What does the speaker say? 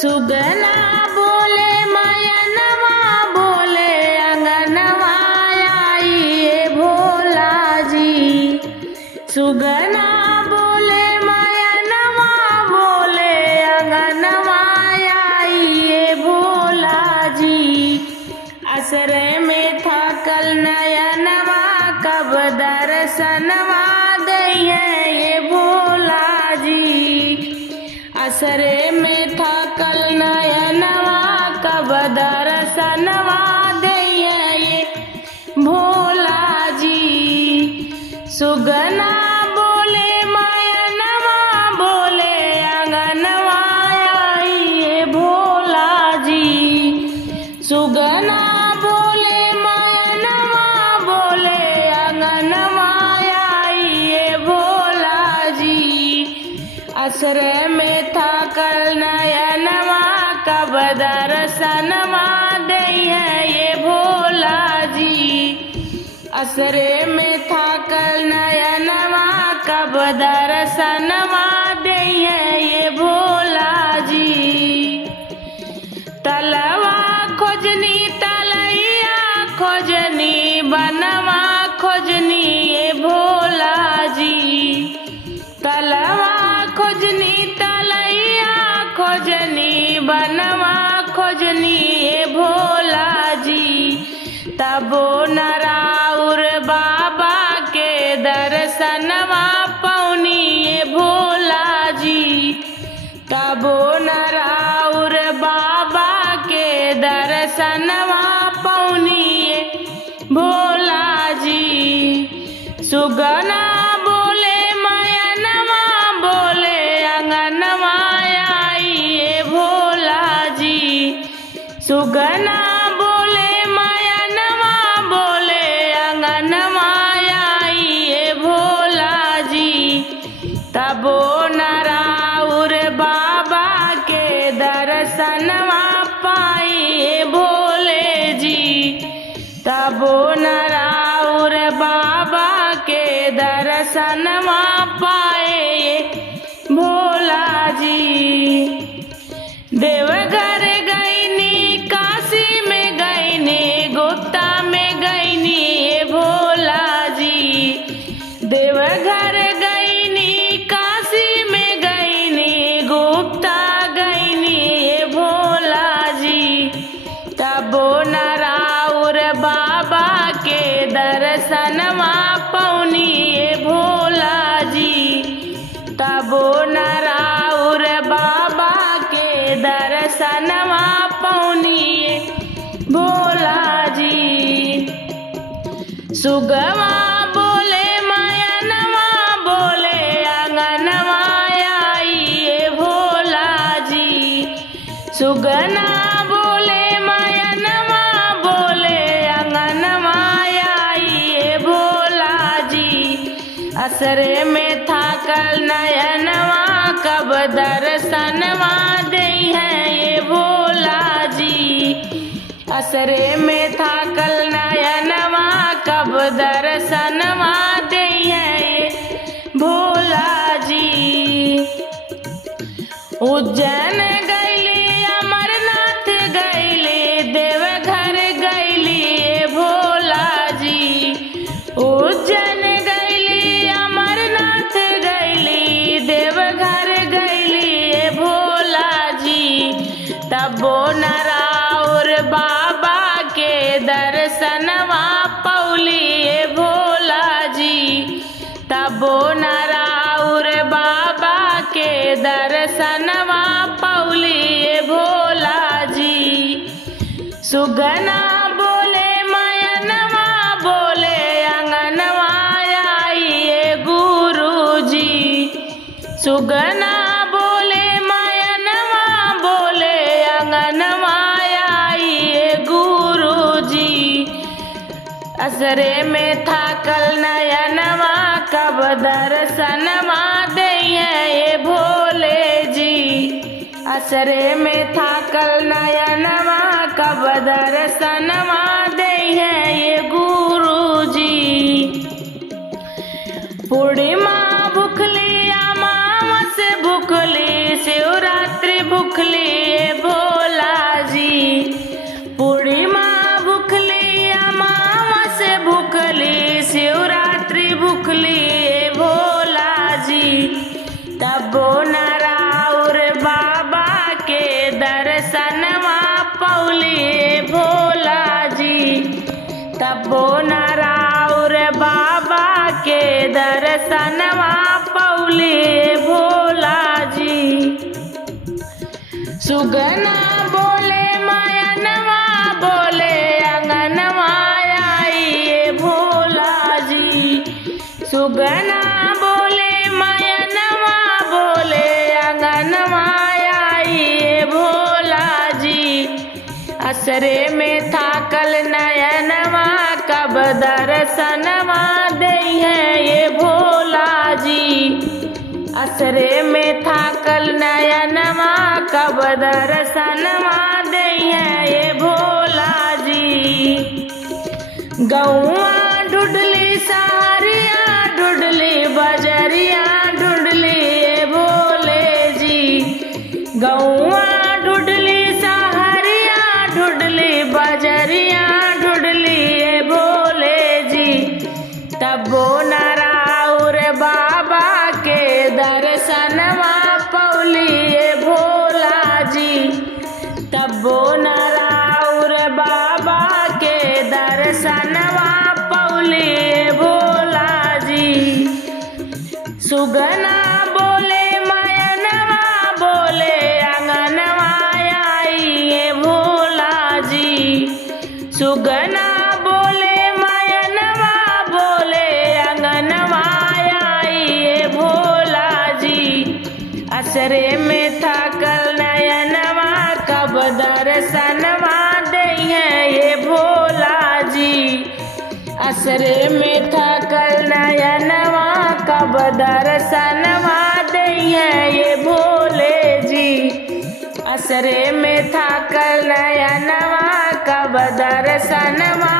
सुगना बोले मयनवा बोले अंगनवा आइए भोला जी। सुगना बोले मयनवा बोले अंगनवा आइए भोला जी। असरे में थकल नयनवा कब दर्शनवा दइए ये भोला जी। असरे में थकल नयनवा कब दर्शनवा दइए ये भोला जी। सुगना बोले मयनवा बोले अंगनवा आइए भोला जी। सुगना बोले मयनवा बोले अंगनवा आइए भोला जी। असरे में थकल नयनवा कब दर्शनवा दइए ये भोला जी। असरे में थकल नयनवा कब दर्शनवा दइए ये भोला जी। तलवा खोजनी तलैया खोजनी बनवा खोजनी ये भोला जी। तलवा खोजनी तलैया खोजनी बनवा खोजनी ये भोला जी। तबो नराउर बाबा के दर्शनवा पौनी ये भोला जी। तबो नराउर बाबा के दर्शनवा पौनी ये भोला जी। सुगना बोले मयनवा बोले अंगनवा आइए भोला जी। सुगना बोले मयनवा बोले अंगनवा आइए भोला जी। तबो नराउर बाबा के दर्शनवा पाइए भोले जी। तबो नराउर बाबा के दर्शनवा पाए भोला जी। देवघर गईनी काशी में गईनी गुप्ता में गईनी ये भोला जी। देवघर गईनी काशी में गईनी गुप्ता गईनी ये भोला जी। तबो नराउर बाबा के दर्शनवा पौनी ये भोला जी। तबो नराउर बाबा के दर्शनवा पौनी ये भोला जी। सुगवा बोले मयनवा बोले अंगनवा आइए भोला जी। सुगना बोले मयनवा बोले अंगनवा आइए भोला जी। असरे में थकल नयनवा कब दर्शनवा दइए ये भोला जी। असरे में थकल नयनवा कब दर्शनवा दइए ये भोला जी। उज्जैन गईली अमरनाथ गईली देवघर गईली ये भोला जी। उज्जैन गईली अमरनाथ गईली देवघर गईली ये भोला जी। तबो नराउर बाबा के दर्शनवा पौली ये भोला जी। तबो नराउर बाबा के दर्शनवा पौली ये भोला जी। सुगना बोले मयनवा बोले अंगनवा आइए गुरु जी। सुगना बोले मयनवा बोले अंगनवा आइए गुरु जी। असरे में थकल नयनवा कब दर्शनवा दइए ये भोले जी। असरे में थकल नयनवा कब दर्शनवा दइए ये गुरु जी। पूर्णिमा भुखली अमावस भुखली शिवरात्रि भुखली दर्शनवा पौली भोला जी। तबो न राउर बाबा के दर्शनवा पौली भोला जी। सुगना बोले मायनवा बोले अंगनवा आई भोला जी। सुगना बोले मायनवा बोले अंगनवा आई भोला जी। असरे में थाकल नयनवा कब दर्शनवा दे है ये भोला जी। असरे में थाकल नयनवा कब दर्शनवा दे है ये भोला जी। गौआ ढूंढली सहरिया ढूंढली बजरिया ढूंढली ये भोले जी। गौआ ढूंढली सहरिया ढूंढली बजरिया ढूंढली ये भोले जी। तबो न राउर बाबा के दर्शनवा पौली ये भोला जी। तबो न राउर बाबा के दर्शनवा पौली ये भोला जी। सुगना बोले मायनवा बोले अंगनवा आई ये भोला जी। सुगना बोले मायनवा बोले अंगनवा आई ये भोला जी। असरे में थाकल नयनवा कब दर्शनवा दे है ये भोला जी। असरे में थाकल नयनवा कब दर्शनवा दे है ये भोले जी। असरे में थाकल नयनवा कब दर्शनवा